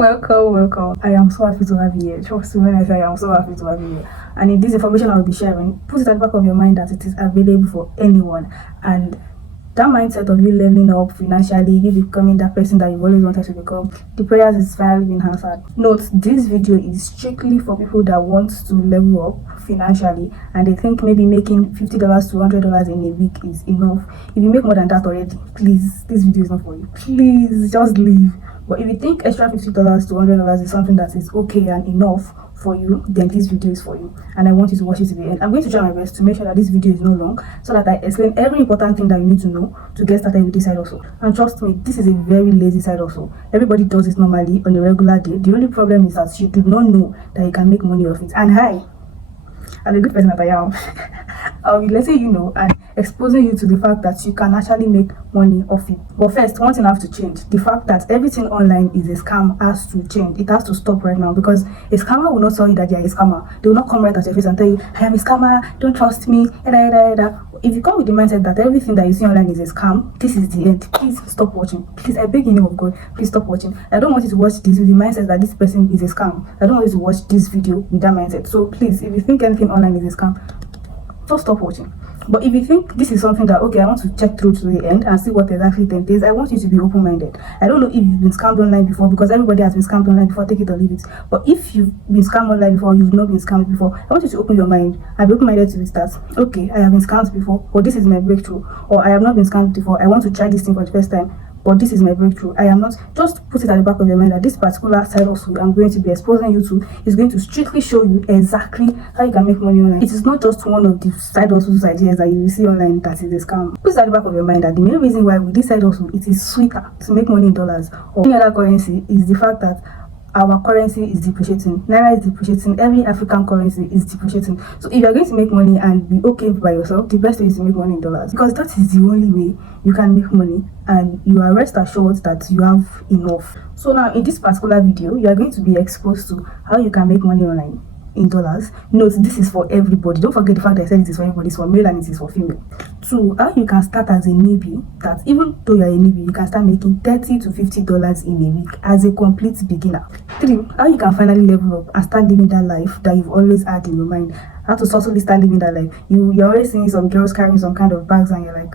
Welcome. I am so happy to have you here. Trust me when I say I am so happy to have you here. And in this information I will be sharing, put it at the back of your mind that it is available for anyone. And that mindset of you leveling up financially, you becoming that person that you always wanted to become, the prayers is finally being answered. Note, this video is strictly for people that want to level up financially and they think maybe making $50 to $100 in a week is enough. If you make more than that already, please, this video is not for you. Please just leave. But if you think extra $50 to $100 is something that is okay and enough for you, then this video is for you, and I want you to watch it to the end. I'm going to try my best to make sure that this video is not long, so that I explain every important thing that you need to know to get started with this side hustle. And trust me, this is a very lazy side hustle. Everybody does it normally on a regular day. The only problem is that you do not know that you can make money off it. And hi, I'm a good person that I am. I'll be letting you know and exposing you to the fact that you can actually make money off it. But first, one thing I have to change. The fact that everything online is a scam has to change. It has to stop right now, because a scammer will not tell you that they are a scammer. They will not come right at your face and tell you, I am a scammer, don't trust me, If you come with the mindset that everything that you see online is a scam, this is the end. Please stop watching. Please, I beg in the name of God, please stop watching. I don't want you to watch this with the mindset that this person is a scam. I don't want you to watch this video with that mindset. So please, if you think anything online is a scam, just stop watching. But if you think this is something that, okay, I want to check through to the end and see what exactly it is, I want you to be open-minded. I don't know if you've been scammed online before, because everybody has been scammed online before, take it or leave it. But if you've been scammed online before, you've not been scammed before, I want you to open your mind and be open-minded to it that, okay, I have been scammed before, but this is my breakthrough. Or I have not been scammed before, I want to try this thing for the first time, but this is my breakthrough. I am not, just put it at the back of your mind that this particular side hustle I'm going to be exposing you to is going to strictly show you exactly how you can make money online. It is not just one of the side hustles ideas that you will see online that is a scam. Put it at the back of your mind that the main reason why with this side hustle it is sweeter to make money in dollars or any other currency is the fact that our currency is depreciating. Naira is depreciating. Every African currency is depreciating. So if you're going to make money and be okay by yourself, the best way is to make money in dollars, because that is the only way you can make money and you are rest assured that you have enough. So now in this particular video, you are going to be exposed to how you can make money online in dollars. Note, this is for everybody. Don't forget the fact that I said it is for everybody. It's for male and it is for female. 2, how you can start as a newbie, that even though you're a newbie, you can start making $30 to $50 in a week as a complete beginner. 3, how you can finally level up and start living that life that you've always had in your mind. How to subtly start living that life. You're always seeing some girls carrying some kind of bags and you're like,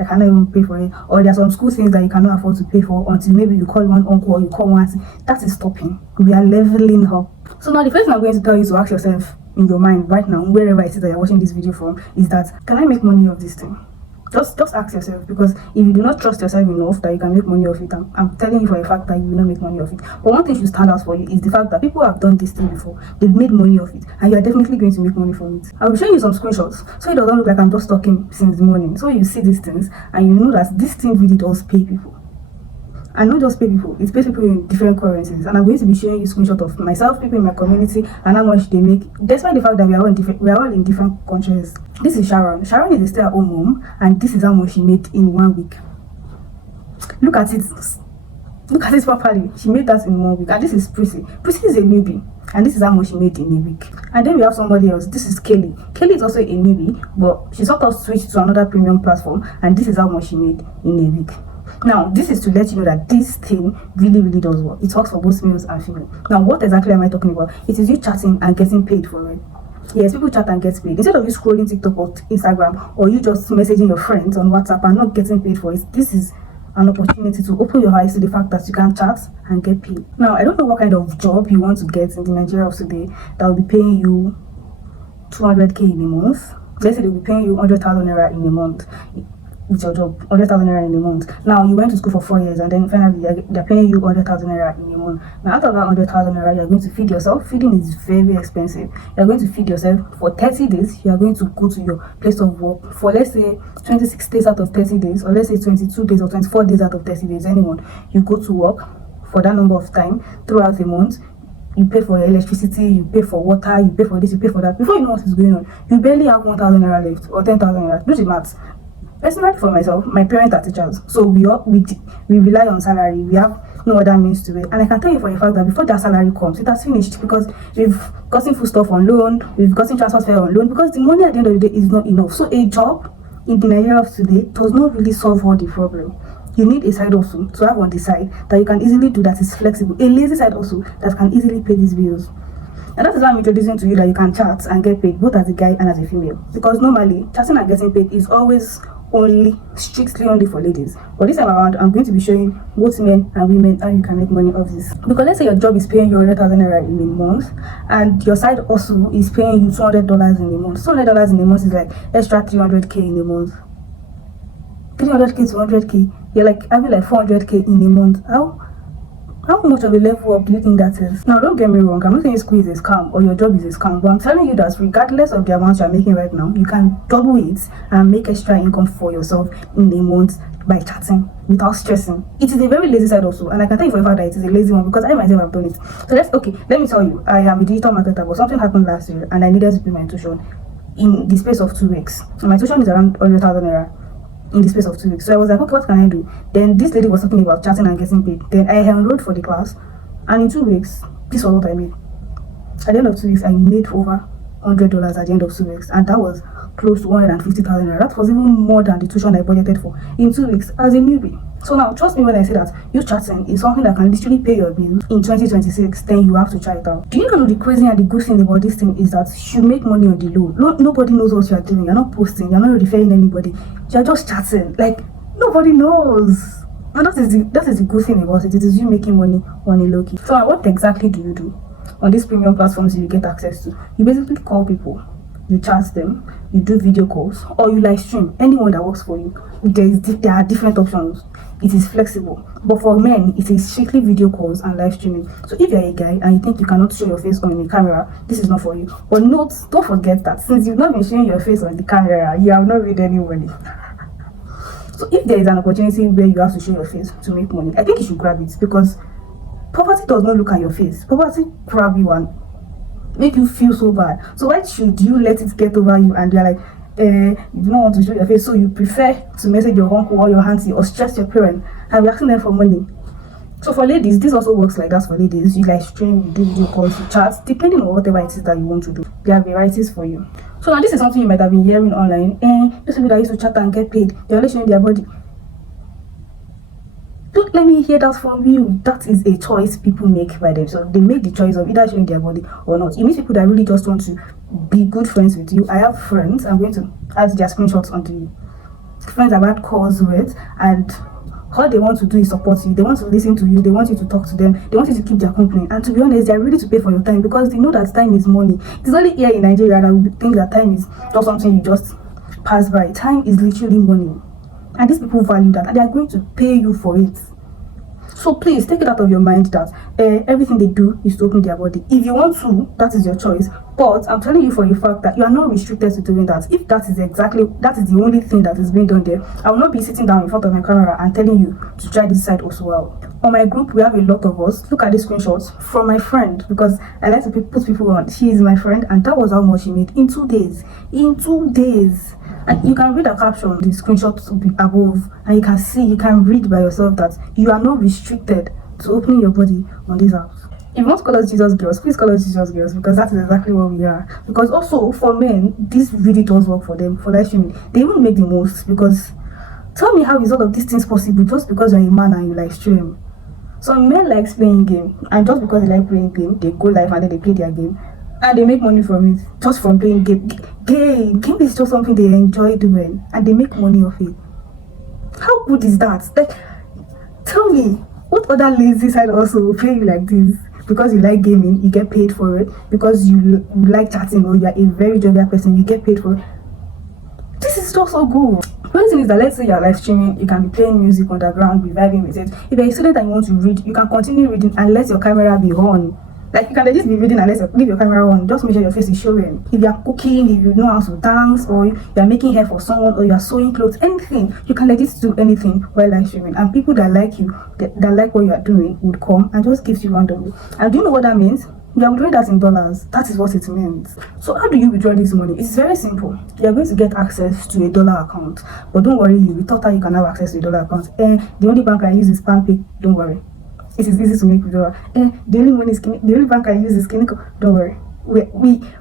I cannot even pay for it. Or there are some school things that you cannot afford to pay for until maybe you call one uncle or you call one auntie. That is stopping. We are leveling up. So now the first thing I'm going to tell you to ask yourself in your mind right now, wherever it is that you're watching this video from, is that, can I make money off this thing? Just ask yourself, because if you do not trust yourself enough that you can make money off it, I'm telling you for a fact that you will not make money off it. But one thing should stand out for you is the fact that people have done this thing before. They've made money off it, and you are definitely going to make money from it. I'll be showing you some screenshots, so it doesn't look like I'm just talking since the morning. So you see these things, and you know that this thing really does pay people. And not just pay people, it pays people in different currencies. And I'm going to be showing you screenshots of myself, people in my community, and how much they make, despite the fact that we are all in different countries. This is Sharon. Sharon is a stay-at-home mom, and this is how much she made in 1 week. Look at it. Look at it properly. She made that in 1 week. And this is Prissy. Prissy is a newbie, and this is how much she made in a week. And then we have somebody else. This is Kelly. Kelly is also a newbie, but she sort of switched to another premium platform, and this is how much she made in a week. Now, this is to let you know that this thing really, really does work. It works for both males and females. Now, what exactly am I talking about? It is you chatting and getting paid for it. Yes, people chat and get paid. Instead of you scrolling TikTok or Instagram, or you just messaging your friends on WhatsApp and not getting paid for it, this is an opportunity to open your eyes to the fact that you can chat and get paid. Now, I don't know what kind of job you want to get in the Nigeria of today that will be paying you 200k in a month. Let's say they'll be paying you 100,000 naira in a month. With your job, 100,000 naira in a month. Now you went to school for 4 years and then finally they're paying you 100,000 naira in a month. Now out of that 100,000 naira, you're going to feed yourself. Feeding is very expensive. You're going to feed yourself for 30 days. You are going to go to your place of work for, let's say, 26 days out of 30 days, or let's say 22 days or 24 days out of 30 days. Anyone, you go to work for that number of time throughout the month. You pay for electricity, you pay for water, you pay for this, you pay for that. Before you know what is going on, you barely have 1,000 naira left or 10,000 naira. Do the maths. Personally, for myself, my parents are teachers, so we rely on salary. We have no other means to it, and I can tell you for a fact that before that salary comes, it has finished, because we've gotten food stuff on loan, we've gotten transport fare on loan, because the money at the end of the day is not enough. So a job in the Nigeria of today does not really solve all the problem. You need a side hustle to have on the side that you can easily do, that is flexible. A lazy side hustle that can easily pay these bills. And that is why I'm introducing to you that you can chat and get paid both as a guy and as a female. Because normally, chatting and getting paid is always strictly only for ladies. But this time around, I'm going to be showing both men and women how you can make money off this. Because let's say your job is paying you 100,000 naira in a month, and your side also is paying you $200 in a month. $200 in a month is like extra 300k in a month. 300k to 100k, you're like having like 400k in a month. How much of a level up do you think that is? Now, don't get me wrong, I'm not saying school is a scam or your job is a scam, but I'm telling you that regardless of the amount you're making right now, you can double it and make extra income for yourself in a month by chatting without stressing. It is a very lazy side also, and I can tell you for a fact that it is a lazy one because I myself have done it. So let me tell you, I am a digital marketer, but something happened last year and I needed to pay my tuition in the space of 2 weeks. So my tuition is around 100,000 naira. In the space of 2 weeks. So I was like, okay, what can I do? Then this lady was talking about chatting and getting paid. Then I enrolled for the class, and in 2 weeks, this was what I made. At the end of 2 weeks, I made over $100 at the end of 2 weeks, and that was close to 150,000 naira. That was even more than the tuition I budgeted for in 2 weeks as a newbie. So now, trust me when I say that you chatting is something that can literally pay your bills in 2026, then you have to try it out. Do you know the crazy and the good thing about this thing is that you make money on the low. Nobody knows what you're doing. You're not posting. You're not referring anybody. You're just chatting. Like, nobody knows. And that is the good thing about it. It is you making money on a low key. So what exactly do you do on these premium platforms you get access to? You basically call people. You chat them, you do video calls, or you live stream. Anyone that works for you. There are different options. It is flexible. But for men, it is strictly video calls and live streaming. So if you're a guy and you think you cannot show your face on the camera, this is not for you. But don't forget that since you've not been showing your face on the camera, you have not made any money. So if there is an opportunity where you have to show your face to make money, I think you should grab it, because poverty does not look at your face. Poverty probably want make you feel so bad. So why should you let it get over you and you're like, you do not want to show your face, so you prefer to message your uncle or your auntie or stress your parent and be asking them for money? So for ladies, this also works like that. For ladies, you like stream, you do video calls, you chat, depending on whatever it is that you want to do. There are varieties for you. So now this is something you might have been hearing online. Those people that used to chat and get paid, they're only showing their body. Don't let me hear that from you. That is a choice people make by themselves. They make the choice of either showing their body or not. You meet people that really just want to be good friends with you. I have friends, I'm going to add their screenshots on the friends I've had calls with, and all they want to do is support you. They want to listen to you. They want you to talk to them. They want you to keep their company. And to be honest, they're ready to pay for your time because they know that time is money. It's only here in Nigeria that we think that time is just something you just pass by. Time is literally money. And these people value that, and they are going to pay you for it. So please take it out of your mind that everything they do is to open their body. If you want to, that is your choice. But I'm telling you for a fact that you are not restricted to doing that. If that is the only thing that is being done there, I will not be sitting down in front of my camera and telling you to try this side also out. On my group, we have a lot of us. Look at the screenshots from my friend, because I like to put people on. She is my friend, and that was how much she made in 2 days. In 2 days. And you can read the caption, the screenshots above, and you can read by yourself that you are not restricted to opening your body on these apps. If you want to call us Jesus girls, please call us Jesus girls, because that is exactly what we are. Because also for men, this really does work for them, for live streaming. They even make the most, because tell me how is all of these things possible just because you're a man and you live stream. Some men like playing game, and just because they like playing game, they go live and then they play their game. And they make money from it, just from playing game. Game is just something they enjoy doing, and they make money off it. How good is that? Like, tell me, what other lazy side also will pay you like this? Because you like gaming, you get paid for it. Because you like chatting, or you're a very jovial person, you get paid for it. This is just so good. The only thing is that, let's say you're live streaming, you can be playing music on the ground, be vibing with it. If you're a student and you want to read, you can continue reading and let your camera be on. Like, you can just be reading and leave your camera on. Just make sure your face is showing. If you're cooking, if you know how to dance, or you're making hair for someone, or you're sewing clothes, anything, you can let it do anything while live streaming. And people that like you, that like what you are doing, would come and just give you randomly. And do you know what that means? You are withdrawing that in dollars. That is what it means. So how do you withdraw this money? It's very simple. You are going to get access to a dollar account. But don't worry, you thought that you can have access to a dollar account. The only bank I use is PanPay. Don't worry. It is easy to make withdrawal. The only bank I use is Kineko. Don't worry.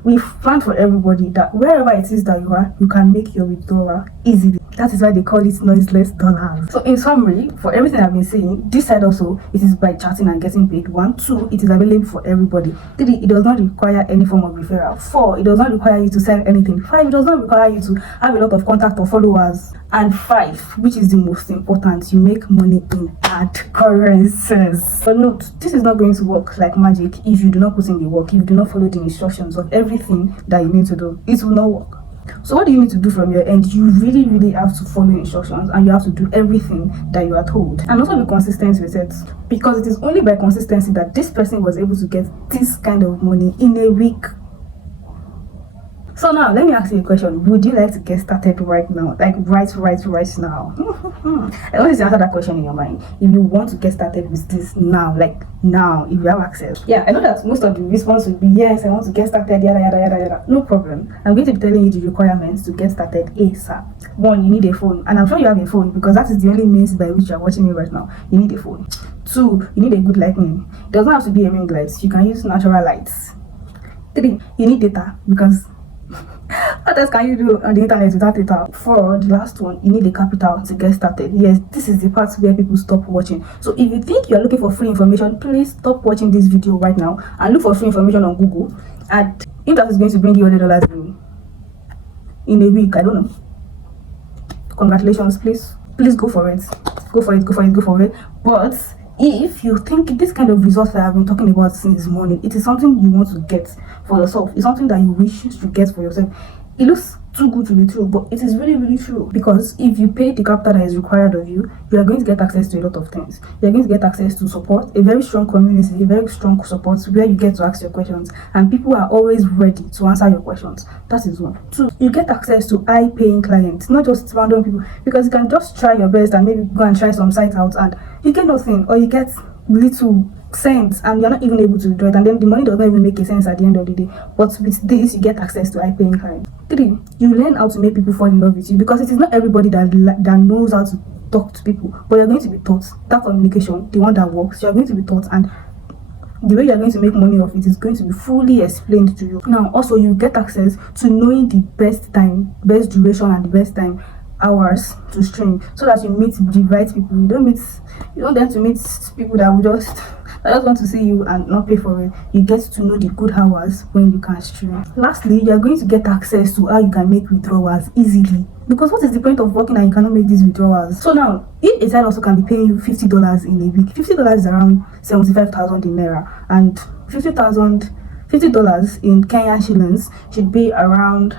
We've planned for everybody that wherever it is that you are, you can make your withdrawal easily. That is why they call it noiseless dollars. So in summary, for everything I've been saying, this side also, it is by chatting and getting paid. 1, 2, it is available for everybody. 3, it does not require any form of referral. 4, it does not require you to sell anything. 5, it does not require you to have a lot of contact or followers. And 5, which is the most important, you make money in hard currencies. But note, this is not going to work like magic if you do not put in the work, if you do not follow the instructions of everything that you need to do. It will not work. So what do you need to do from your end? You really have to follow instructions, and you have to do everything that you are told, and also be consistent with it, because it is only by consistency that this person was able to get this kind of money in a week. So now let me ask you a question. Would you like to get started right now? Like right now? I want you to answer that question in your mind. If you want to get started with this now, like now, if you have access. Yeah, I know that most of the response will be yes, I want to get started, yada. No problem. I'm going to be telling you the requirements to get started ASAP. 1, you need a phone, and I'm sure you have a phone because that is the only means by which you're watching me right now. You need a phone. 2, you need a good lighting. It doesn't have to be a ring light. You can use natural lights. 3, you need data, because what else can you do on the internet without data? 4, the last one, you need a capital to get started. Yes, this is the part where people stop watching. So if you think you're looking for free information, please stop watching this video right now and look for free information on Google. And if that is going to bring you $100 in a week, I don't know, congratulations. Please go for it. Go for it. But if you think this kind of results that I've been talking about since this morning, it is something you want to get for yourself, it's something that you wish to get for yourself, it looks too good to be true, but it is really true. Because if you pay the capital that is required of you, you are going to get access to a lot of things. You are going to get access to support, a very strong community, a very strong support where you get to ask your questions, and people are always ready to answer your questions. That is 1. 2, you get access to high-paying clients, not just random people, because you can just try your best and maybe go and try some sites out and you get nothing, or you get little cents and you're not even able to withdraw it, and then the money does not even make a sense at the end of the day. But with this, you get access to high-paying clients. 3, you learn how to make people fall in love with you, because it is not everybody that knows how to talk to people, but you're going to be taught that communication, the one that works. You're going to be taught, and the way you're going to make money off it is going to be fully explained to you. Now also, you get access to knowing the best time, best duration, and the best time hours to stream, so that you meet the right people. You don't get to meet people that will just want to see you and not pay for it. You get to know the good hours when you can stream. Lastly, you are going to get access to how you can make withdrawals easily, because what is the point of working and you cannot make these withdrawals? So now, if a side also can be paying you $50 in a week, $50 is around 75,000 in naira, and $50 in Kenyan shillings should be around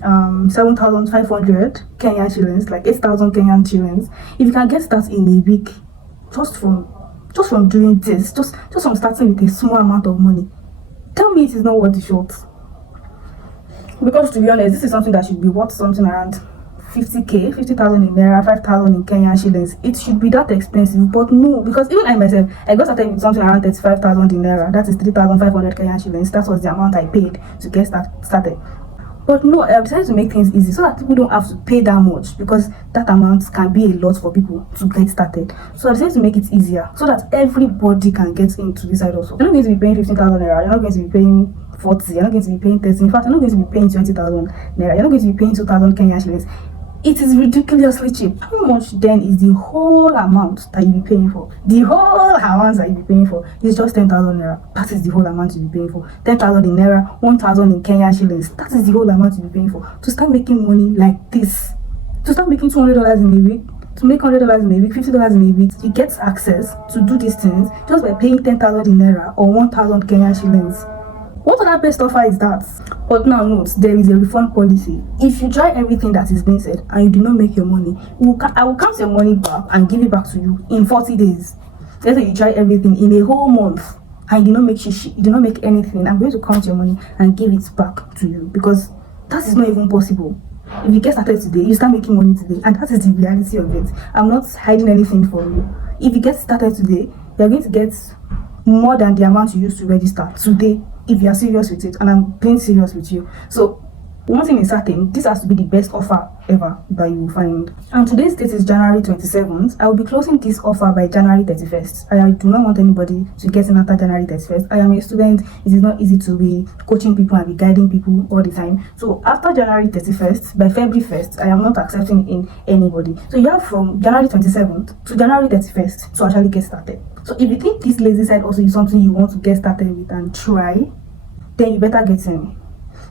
7,500 Kenyan shillings, like 8,000 Kenyan shillings. If you can get that in a week, just from doing this, just from starting with a small amount of money, tell me it is not worth the shot. Because to be honest, this is something that should be worth something around 50,000 in naira, 5,000 in Kenyan shillings. It should be that expensive, but no, because even I myself, I got started with something around 35,000 in naira. That is 3,500 Kenyan shillings. That was the amount I paid to get started. But no, I decided to make things easy so that people don't have to pay that much, because that amount can be a lot for people to get started. So I decided to make it easier so that everybody can get into this side also. You're not going to be paying 15,000 naira, you're not going to be paying 40, you're not going to be paying 30. In fact, you're not going to be paying 20,000 naira, you're not going to be paying 2,000 Kenyan shillings. It is ridiculously cheap. How much then is the whole amount that you'll be paying for? The whole amount that you'll be paying for is just 10,000 naira. That is the whole amount you'll be paying for. 10,000 in naira, 1,000 in Kenyan shillings. That is the whole amount you'll be paying for. To start making money like this, to start making $200 in a week, to make $100 in a week, $50 in a week, you get access to do these things just by paying 10,000 in naira or 1,000 Kenyan shillings. What other best offer is that? But now note, there is a refund policy. If you try everything that is being said and you do not make your money, I will count your money back and give it back to you in 40 days. Let's say you try everything in a whole month and you do not make shishi, you do not make anything, I'm going to count your money and give it back to you, because that is not even possible. If you get started today, you start making money today, and that is the reality of it. I'm not hiding anything from you. If you get started today, you're going to get more than the amount you used to register today, if you are serious with it, and I'm being serious with you. So one thing is certain, this has to be the best offer ever that you will find. And today's date is January 27th. I will be closing this offer by January 31st. I do not want anybody to get in after January 31st. I am a student. It is not easy to be coaching people and be guiding people all the time. So after January 31st, by February 1st, I am not accepting in anybody. So you have from January 27th to January 31st to actually get started. So if you think this lazy side also is something you want to get started with and try, then you better get in.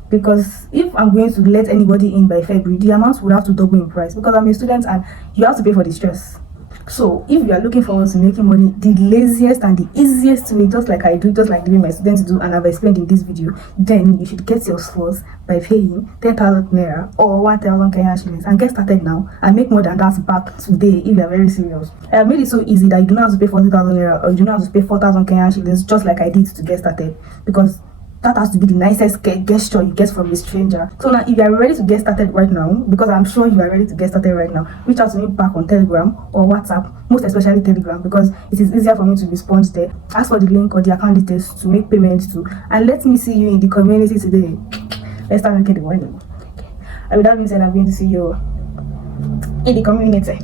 Because if I'm going to let anybody in by February, the amount would have to double in price because I'm a student and you have to pay for the stress. So if you are looking forward to making money the laziest and the easiest way, just like I do, just like the way my students do and I've explained in this video, then you should get your slots by paying 10,000 naira or 1,000 Kenyan shillings and get started now and make more than that back today if you are very serious. I have made it so easy that you do not have to pay 40,000 naira or you do not have to pay 4,000 Kenyan shillings just like I did to get started, because that has to be the nicest gesture you get from a stranger. So now if you are ready to get started right now, because I'm sure you are ready to get started right now, reach out to me back on Telegram or WhatsApp, most especially Telegram, because it is easier for me to respond there. Ask for the link or the account details to make payments to, and let me see you in the community today. Let's start making the money. And with that being said, I'm going to see you in the community.